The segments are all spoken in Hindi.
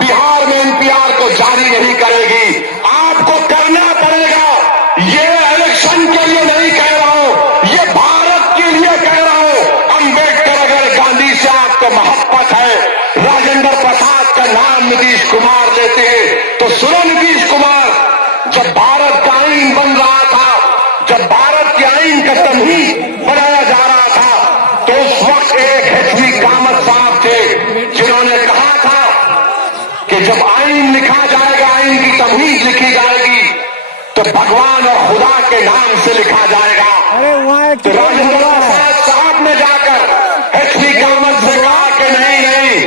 बिहार में एनपीआर को जारी नहीं करेगी। आपको करना पड़ेगा। ये इलेक्शन के लिए नहीं कह रहा हूं, ये भारत के लिए कह रहा हूं। अंबेडकर अगर गांधी से आपको मोहब्बत है, राजेंद्र प्रसाद का नाम नीतीश कुमार लेते हैं तो सुनो नीतीश कुमार, जब भारत का आईन बन रहा था, जब भारत के आईन का तमहीद बनाया जा रहा था, तो उस वक्त एक एचवी कामत साहब थे जिन्होंने कहा था कि जब आईन लिखा जाएगा, आईन की तमहीद लिखी जाएगी तो भगवान और खुदा के नाम से लिखा जाएगा। तो राजेंद्र प्रसाद साहब ने जाकर एचवी कामत से कहा कि नहीं,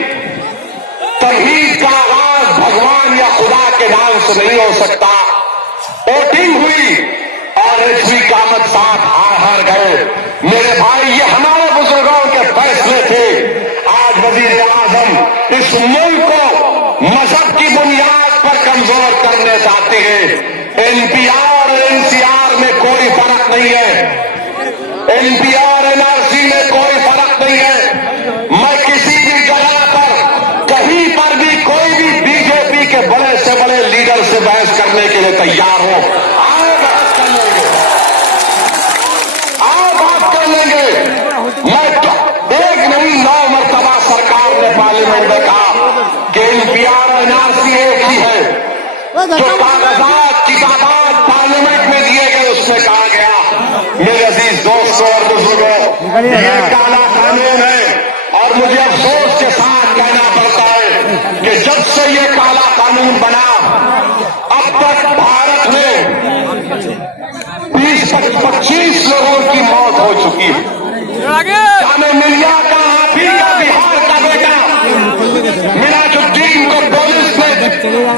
तमहीद का आगाज भगवान या खुदा के नाम से नहीं हो सकता। वोटिंग हुई और एचवी कामत साहब हार गए। मेरे भाई, ये हमारे बुजुर्गों के फैसले थे। आज वजीर आजम इस मुल्क को मजहब की बुनियाद पर कमजोर करने चाहते हैं। एनपीआर और एनसीआर में कोई फर्क नहीं है। एनपीआर एनआरसी में कोई फर्क नहीं है। मैं किसी भी जगह पर, कहीं पर भी, कोई भी बीजेपी के बड़े से बड़े लीडर से बहस करने के लिए तैयार हूं। आओ बहस कर लेंगे, आओ बात कर लेंगे। मैं तो एक नहीं 9 मरतबा सरकार ने पार्लियामेंट में कहा कि एनपीआर और एनआरसी एक ही है। जो कागजात किताबात पार्लियामेंट में दिए गए उसमें कहा गया। मेरे अजीज दोस्तों और बुजुर्गों, ये काला कानून है और मुझे अफसोस के साथ कहना पड़ता है कि जब से ये काला कानून बना, अब तक भारत में 20-25 लोगों की मौत हो चुकी है। जामे मिलिया का आप ही का बिहार का बेटा मिराजुद्दीन को पुलिस ने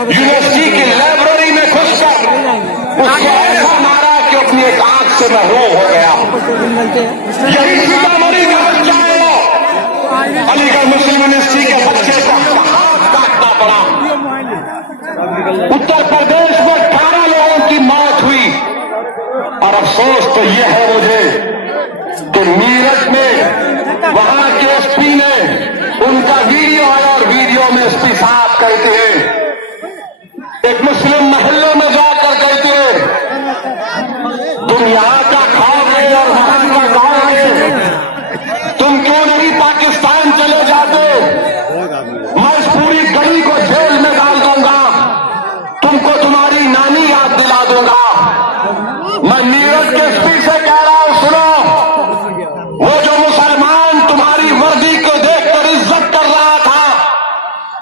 यूनिवर्सिटी की लाइब्रेरी में घुसकर उसको ऐसा मारा कि अपनी एक आंख से महरूम हो गया। यही सीतामढ़ी का बच्चा है, वो अलीगढ़ मुस्लिम यूनिवर्सिटी के बच्चे का हाथ काटना पड़ा। उत्तर प्रदेश में 18 लोगों की मौत हुई और अफसोस तो यह है मुझे कि मीरठ में वहां के एसपी ने, उनका वीडियो आया और वीडियो में एसपी साहब कहते हैं, एक मुस्लिम महल्ले में जाकर कहते हैं, तुम यहाँ का खाओगे और वहां का गाओगे, तुम क्यों नहीं पाकिस्तान चले जाते? मैं इस पूरी गली को जेल में डाल दूंगा, तुमको तुम्हारी नानी याद दिला दूंगा। मैं मीरठ के एसपी से कह रहा हूं, सुनो, वो जो मुसलमान तुम्हारी वर्दी को देखकर इज्जत कर रहा था,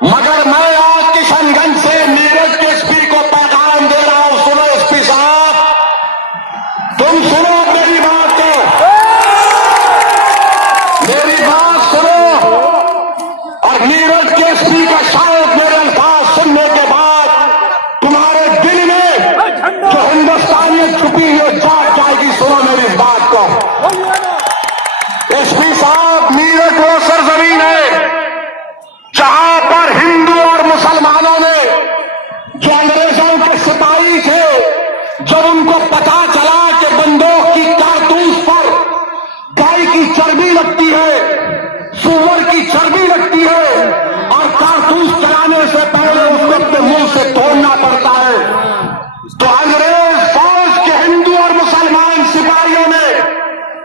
मगर मैं आज किशनगंज से मीरठ के एसपी को पैगाम दे रहा हूं, सुनो एसपी साहब, तुम सुनो मेरी बात को, मेरी बात सुनो। और मीरठ के एसपी का शायद मेरे अल्फाज सुनने के बाद तुम्हारे दिल में जो हिंदुस्तानियत छुपी है जाग जाएगी। सुनो मेरी बात को एसपी साहब, मीरठ वो सरजमीन है जहां पर हिंदू और मुसलमानों ने, जो अंग्रेजों के सिपाही थे, जब उनको पता चला कि बंदूक की कारतूस पर गाय की चर्बी लगती है, सुअर की चर्बी लगती है और कारतूस चलाने से पहले उसको अपने मुंह से तोड़ना पड़ता है, तो अंग्रेज फौज के हिंदू और मुसलमान सिपाहियों ने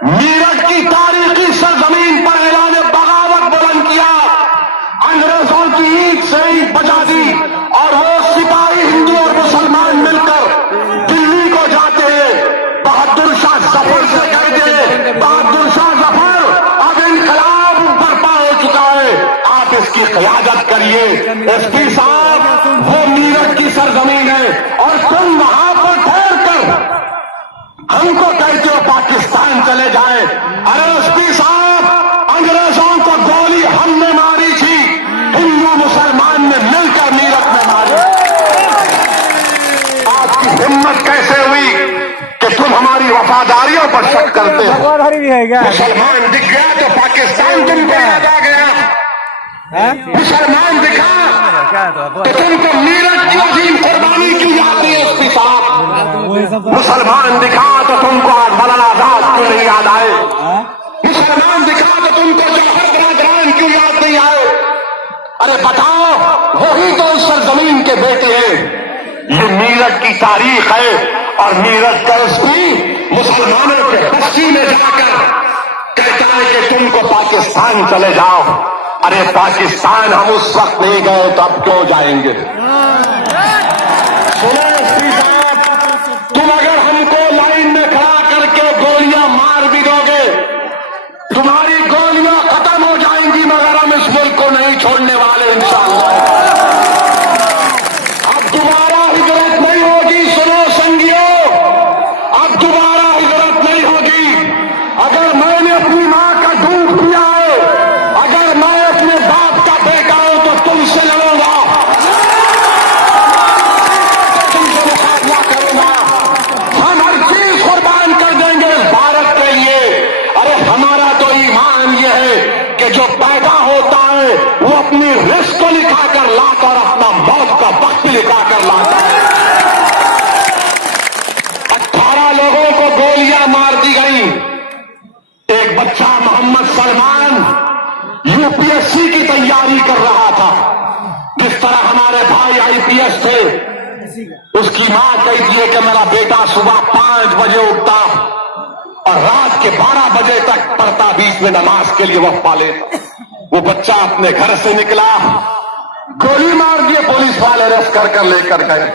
मीरठ की तारीखी सरजमीन पर ऐलान बगावत बुलंद किया, अंग्रेजों की ईंट से ईंट बजा दी और वो सिपाही हिंदू और मुसलमान मिलकर दिल्ली को जाते हैं। बहादुर शाह जफर से कहते हैं, बहादुर शाह जफर, अब इनकलाब बर्पा हो चुका है, आप इसकी क़यादत करिए। एसपी साहब, वो मीरठ की सरजमीन है और तुम वहां पर ठहर कर हमको कहते हो पाकिस्तान चले जाए। अरे एसपी साहब, अंग्रेजों को गोली हमने मारी थी, हिंदू मुसलमान ने मिलकर मीरठ में मारी। आपकी हिम्मत कैसे हुई कि तुम हमारी वफादारियों पर शक करते हो? मुसलमान दिख गया तो पाकिस्तान तुमको याद आ गया, मुसलमान दिखा तो तुमको मीरठ की अजीम कुर्बानी क्यों याद नहीं? एसपी साहब, मुसलमान दिखा तो तुमको मौलाना आजाद क्यों नहीं याद आए? मुसलमान दिखा तो तुमको जवाहर लाल नेहरू क्यों याद नहीं आए? अरे बताओ, वही तो उस सरजमीन के बेटे हैं। ये मीरठ की तारीख है और मीरठ का एसपी मुसलमानों के बस्ती में जाकर कहता है कि तुमको पाकिस्तान चले जाओ। अरे पाकिस्तान हम उस वक्त नहीं गए तो अब क्यों जाएंगे? सुनो एसपी साहब, तुम अगर हमको लाइन में खड़ा करके गोलियां मार भी दोगे, तुम्हारी गोलियां खत्म हो जाएंगी, मगर हम इस मुल्क को नहीं छोड़ने वाले इंशाअल्लाह। अब दोबारा हिजरत नहीं होगी। सुनो संगियों, अब दोबारा हिजरत नहीं होगी। अगर मैंने अपनी मां का दूध पिया है, अगर मैं अपने बाप का बेटा हूं तो तुमसे लड़ूंगा, तुमसे मुकाबला करूंगा। हम हर चीज कुर्बान कर देंगे इस भारत के लिए। अरे हमारा तो ईमान यह है कि जो पैदा होता है वो अपनी रिस्क को लिखा कर लाता और अपना मौत का वक्त लिखा कर लाता है। 18 लोगों को गोलियां मार दी गई। एक बच्चा मोहम्मद सलमान यूपीएससी की तैयारी कर रहा था। जिस तरह हमारे भाई आईपीएस थे, उसकी मां कहती है कि मेरा बेटा सुबह 5 बजे उठता और रात के 12 बजे तक पढ़ता, बीच में नमाज के लिए वक्त पा लेता। वो बच्चा अपने घर से निकला, गोली मार दिए, पुलिस वाले अरेस्ट कर लेकर गए।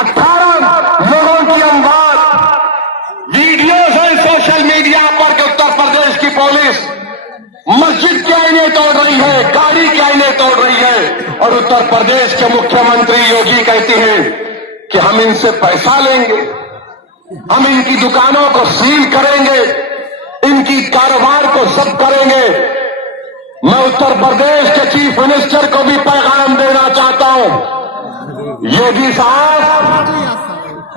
18 लोगों की अमवात वीडियोज है सोशल मीडिया पर कि उत्तर प्रदेश की पुलिस मस्जिद की आईने तोड़ रही है, गाड़ी की आईने तोड़ रही है, और उत्तर प्रदेश के मुख्यमंत्री योगी कहते हैं कि हम इनसे पैसा लेंगे, हम इनकी दुकानों को सील करेंगे, इनकी कारोबार को जब्त करेंगे। मैं उत्तर प्रदेश के चीफ मिनिस्टर को भी पैगाम देना चाहता हूं। योगी साहब,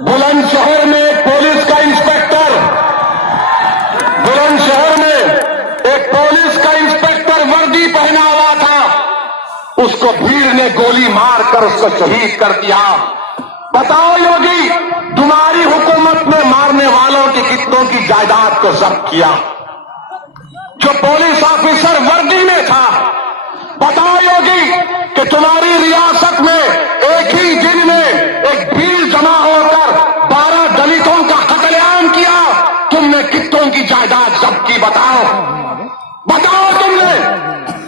बुलंदशहर में एक पुलिस का इंस्पेक्टर, बुलंदशहर में एक पुलिस का इंस्पेक्टर वर्दी पहना हुआ था, उसको भीड़ ने गोली मारकर उसको शहीद कर दिया। बताओ योगी, तुम्हारी हुकूमत ने मारने वालों की कितनों की जायदाद को जब्त किया? जो पुलिस ऑफिसर वर्दी में था, बताओ योगी कि तुम्हारी रियासत में एक ही दिन में एक भीड़ जमा होकर 12 दलितों का कत्लेआम किया, तुमने कितनों की जायदाद जब्त की? बताओ बताओ तुमने।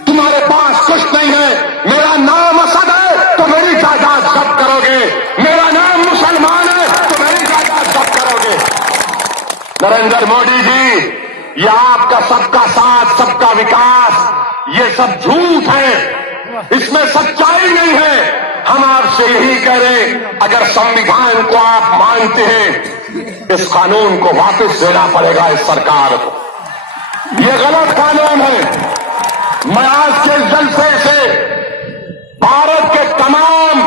तुम्हारे पास कुछ नहीं है। मेरा नाम असद है तो मेरी जायदाद जब्त करोगे, मेरा नाम मुसलमान है तो मेरी जायदाद जब्त करोगे। नरेंद्र मोदी जी, ये आपका सबका साथ सबका विकास, ये सब झूठ है, इसमें सच्चाई नहीं है। हम आपसे यही कह रहे हैं, अगर संविधान को आप मानते हैं, इस कानून को वापस देना पड़ेगा इस सरकार को। ये गलत कानून है। मैं आज के जलसे से भारत के तमाम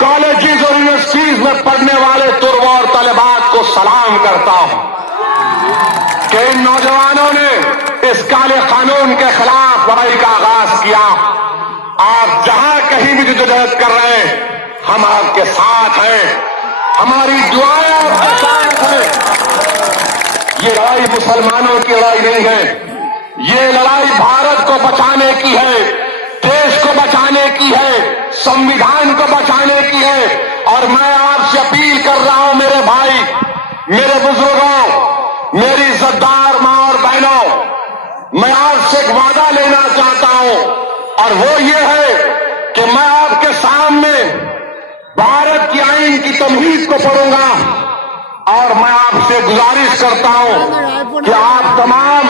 कॉलेजेस और यूनिवर्सिटीज में पढ़ने वाले तुर्बा और तलबात को सलाम करता हूं कि इन नौजवानों ने इस काले कानून के खिलाफ लड़ाई का आगाज किया। आप जहां कहीं भी जद्दोजहद कर रहे हैं, हम आपके साथ हैं, हमारी दुआएं आपके साथ हैं। ये लड़ाई मुसलमानों की लड़ाई नहीं है, ये लड़ाई भारत को बचाने की है, देश को बचाने की है, संविधान को बचाने की है। और मैं आपसे अपील कर रहा हूं, मेरे भाई, मेरे बुजुर्गों, मेरी इज्जतदार मां और बहनों, मैं आपसे एक वादा लेना चाहता हूं, और वो ये है कि मैं आपके सामने भारत की आईन की तमहीद को पढ़ूंगा, और मैं आपसे गुजारिश करता हूं कि आप तमाम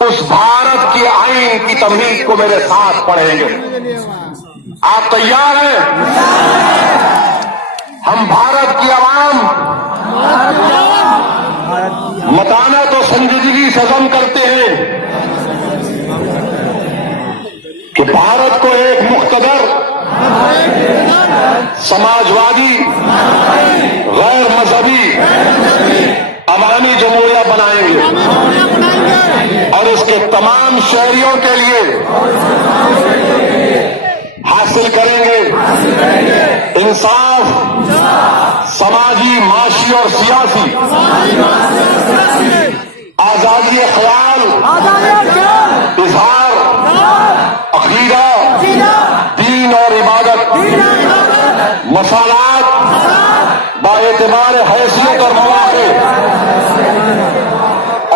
उस भारत की आईन की तमहीद को मेरे साथ पढ़ेंगे। आप तैयार हैं? हम भारत की आवाम मताना तो संजीदगी से अज़म करते हैं कि भारत को एक मुख्तदर, समाजवादी, गैर मजहबी, अवामी जमहूरिया बनाएंगे, और इसके तमाम शहरियों के लिए हासिल करेंगे इंसाफ, समाजी, माशी और सियासी, आजादी ख्याल, इजहार, अकीदा, एतबार हैसियत और मौके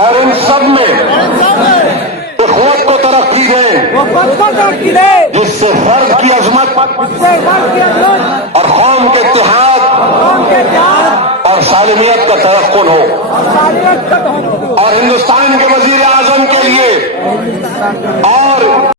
और इन सब में इखवत को तरक्की दें, जिससे फर्द की अजमत और कौम के इत्तेहाद और सालिमियत का तरक्कुन हो। और हिंदुस्तान के वजीर आजम के लिए और